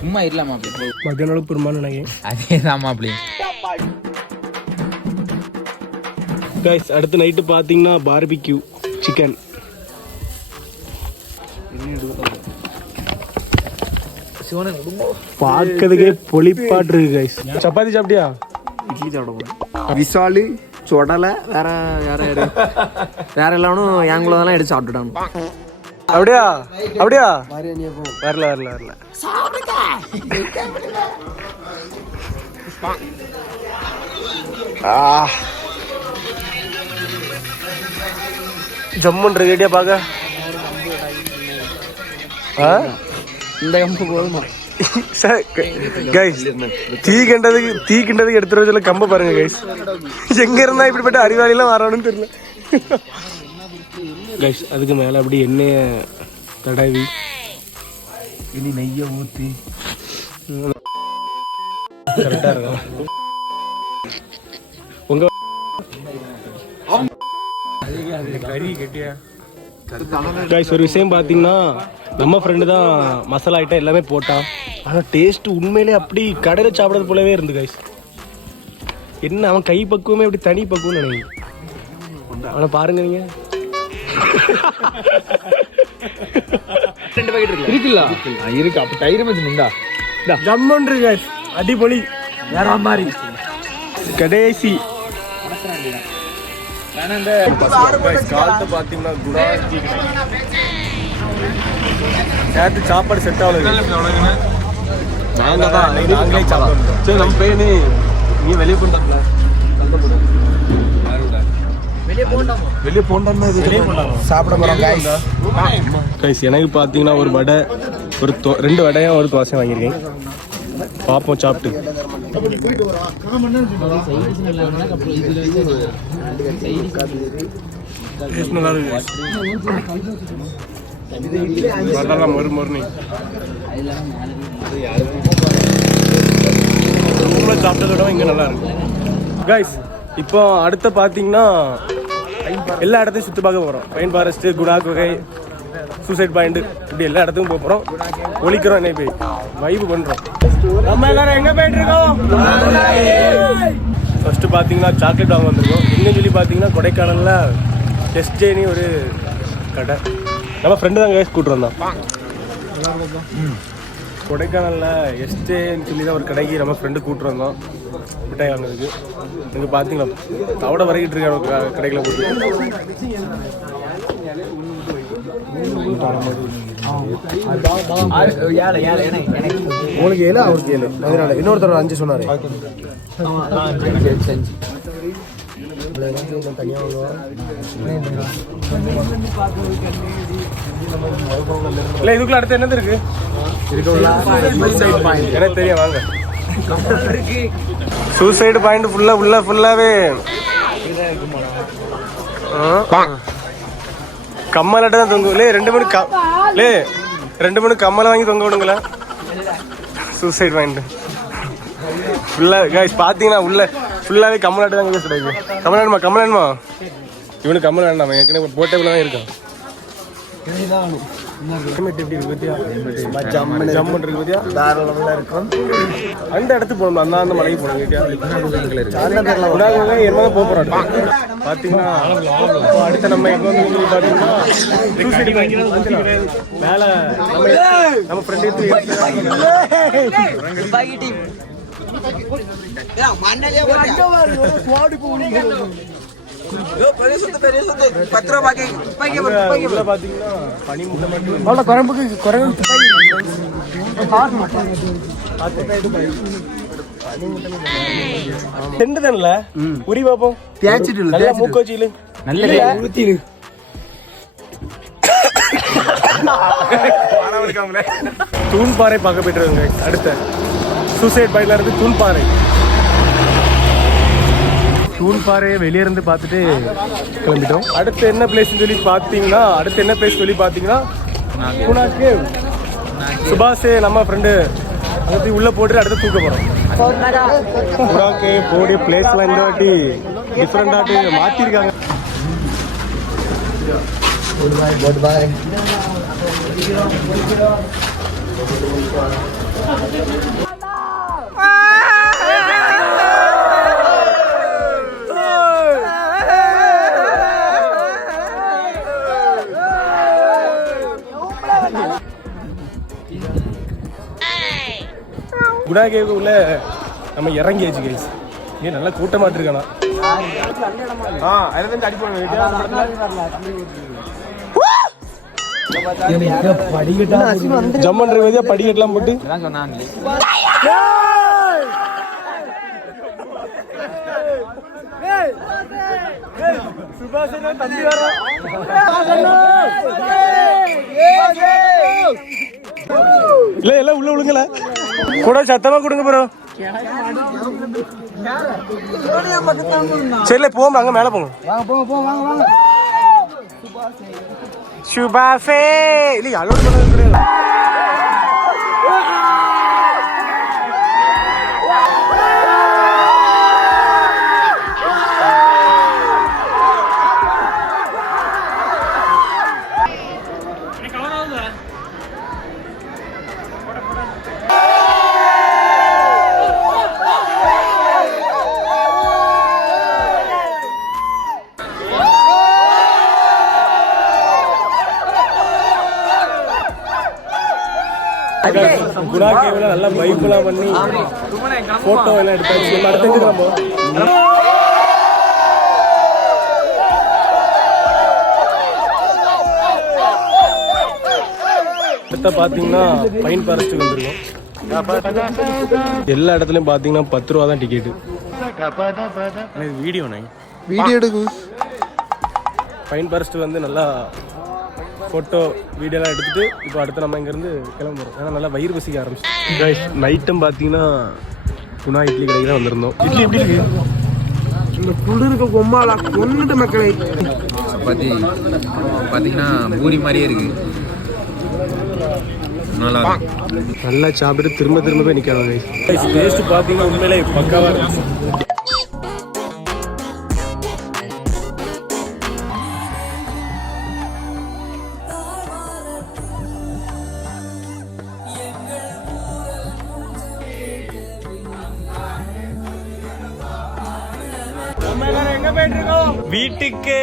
சும்மா இல்லாமா மத்தியானம் பெருமான்னு நினைக்கிறேன். அதேதான் மாப்பிள்ளை. கைஸ் அடுத்த நைட்டு பார்த்தீங்கன்னா பார்பிக்யூ சிக்கன். பார்க்கறதுக்கே பொலிப்பாட்டு இருக்கு கைஸ். சப்பாத்தி சாப்பிட்டியா? இட்லி சாப்பிட போகிறேன். விசாலு சொடலை வேற யார் யார் வேற எல்லாரும் எங்களதெல்லாம் எடுத்து சாப்பிட்டுட்டாங்க. அப்படியா அப்படியா? வரல வரல வரல. ஜம்முன்ற கேட்டியா பார்க்க. இந்த கம்பு போதுமா கைஸ்? தீ கிண்டதுக்கு எடுத்துட்டு சொல்ல கம்ப பாருங்க கைஸ். எங்க இருந்தா இப்படிப்பட்ட அறிவாளிலாம் வரணும்னு தெரியல கைஸ். அதுக்கு மேல அப்படி எண்ணெய தடவி இனி நெய்ய ஊத்தி கரெக்டா இருக்கும். உங்க கறி கட்டியா கைஸ்? ஒரு விஷயம் பார்த்தீங்கன்னா நம்ம ஃப்ரெண்டு தான் மசாலா ஐட்டம் எல்லாமே போட்டான். ஆனால் டேஸ்ட் உண்மையிலே அப்படி கடையில் சாப்பிட்றது போலவே இருந்து கைஸ். என்ன அவன் கை பக்குவமே அப்படி தனி பக்குவம் நினைக்கிறேன். அவனை பாருங்க நீங்க. இருக்குல்ல இருக்கு. அப்ப தயிர் மச்சிருந்தா ஜம்மன்று கைஸ். அடிபொலி வேற மாதிரி கடைசி காலத்தை பார்த்தீங்கன்னா குணாஜி நேற்று சாப்பாடு செட் ஆகல. நாங்களே சாப்பிடுறோம். சரி நம்ம போய் நீ வெளியே போண்டாப்ல வெளியே போண்டாம சாப்பிட போறோம் கைஸ். எனக்கு பார்த்தீங்கன்னா ஒரு வடை, ஒரு 2 வடையும் ஒரு தோசையும் வாங்கியிருக்கேன். பார்ப்போம் சாப்பிட்டு. நல்லா இருக்கு. அதெல்லாம் மறுமறுனி ரூம்ல சாப்பிட்டதை விட இங்கே நல்லா இருக்கு கைஸ். இப்போ அடுத்த பார்த்தீங்கன்னா எல்லா இடத்தையும் சுற்றி பார்க்க போகிறோம். பைன் ஃபாரஸ்ட்டு, குணா குகை, சூசைட் பாயிண்ட், இப்படி எல்லா இடத்துக்கும் போக போகிறோம். ஒழிக்கிறோம் என்னை போய் வைப்பு பண்ணுறோம். நம்ம எல்லாரும் எங்கே போயிட்டு இருக்கோம்? ஃபர்ஸ்ட் பார்த்தீங்கன்னா சாக்லேட் வாங்க வந்திருக்கோம். இன்னும் சொல்லி பார்த்தீங்கன்னா கொடைக்கானலில் எஸ்ஜேனி ஒரு கடை. நம்ம ஃப்ரெண்டு தான் கேஸ் கூப்பிட்டு வந்தோம். கொடைக்கானலில் எஸ்டேன்னு சொல்லி தான் ஒரு கடைக்கு நம்ம ஃப்ரெண்டு கூப்பிட்டு வந்தோம் மிட்டாய் வாங்குறதுக்கு. இங்கே பார்த்தீங்களா தவிட வரைக்கிட்டு இருக்க கடைகளை போட்டு. உங்களுக்கு 7 அவருக்கு 7 அதனால இன்னொருத்தர் 5 சொன்னார். இல்லை இதுக்குள்ள அடுத்து என்னது இருக்கு? எனக்கு தெரியும் வாங்க. சூசைடு பாயிண்ட் ஃபுல்லாவே கம்மலாட்ட தான் தொங்கும். 2 மணி கம்மலை வாங்கி தொங்க விடுங்களா? சூசைட் பாயிண்ட் ஃபுல்லா கைஸ் பார்த்தீங்கன்னா உள்ள ஃபுல்லாவே கம்மலாட்ட தான் கிடைக்கும். கம்மலாடுமா இவனுக்கு கம்மல் வேண்டாம். ஏற்கனவே போட்டே தான் இருக்கான். அந்த இடத்துக்கு போகணும். அந்த மலைக்கு போகணும். என்ன போக போறோம் பாத்தீங்கன்னா. அடுத்த நம்ம எங்க வந்து பாத்தீங்கன்னா மேல நம்ம ஃப்ரெண்ட் தூண்பாறை பார்க்க போயிட்டு இருக்காங்க. அடுத்த சூசைட் பாயிண்ட்ல இருந்து தூண்பாறையை வெளியே இருந்து பார்த்துட்டு கிளம்பிட்டோம். அடுத்து என்ன பிளேஸ் சொல்லி பார்த்தீங்கன்னா குணா கேவ். சுபாஷே நம்ம ஃப்ரெண்டு அங்கே உள்ள போட்டு அடுத்து தூக்க போறோம். குணா கேவ் போடிய பிளேஸ்லாம் இந்த வாட்டி டிஃப்ரெண்டாட்டு மாத்திருக்காங்க. குணா கேவுக்கு உள்ள நம்ம இறங்கியாச்சு கைஸ். இங்கே நல்லா கூட்டமாட்டு இருக்கானா. அதுல ஜம்மன் ரேவதியா படிக்கட்டெல்லாம் போட்டு சொன்னாங்களே தம்பி வர இல்ல எல்லாம் உள்ள விழுங்கல கூட சத்தமா கொடுங்க ப்ரோ. சரி போவோம் அங்க மேல போங்க. சுபாசே இல்ல அலோட் பண்ணது கிடையாது. குணா கேவல நல்லா பைப்லாம் பண்ணி போட்டோ எல்லாம் எடுத்தாச்சு. அடுத்து நம்ம அடுத்த பாத்தீங்கன்னா பைன் ஃபாரஸ்ட்டுக்கு வந்திருக்கோம். எல்லா இடத்துலயும் பாத்தீங்கன்னா 10 ரூபா தான் டிக்கெட்டு. வீடியோ எடுக்கும். பைன் ஃபாரஸ்ட் வந்து நல்லா ஃபோட்டோ வீடியோலாம் எடுத்துட்டு இப்போ அடுத்து நம்ம இங்கேருந்து கிளம்புறோம். ஏன்னா நல்லா வயிறு பசிக்க ஆரம்பிச்சு. நைட்டும் பார்த்தீங்கன்னா குணா இட்லி கடைக்கு தான் வந்திருந்தோம். இட்லி எப்படி இருக்கு? இந்த குளிருக்கு கொம்மாலா கொண்டுட்டு மக்களை சப்பாத்தி பார்த்தீங்கன்னா பூரி மாதிரியே இருக்கு. நல்லா சாப்பிட்டு திரும்ப திரும்ப போய் நிற்காங்க. டேஸ்ட் பார்த்தீங்கன்னா உண்மையிலே பக்காவாக இருந்துச்சு. எங்க போயிட்டு இருக்கோம்? வீட்டுக்கு.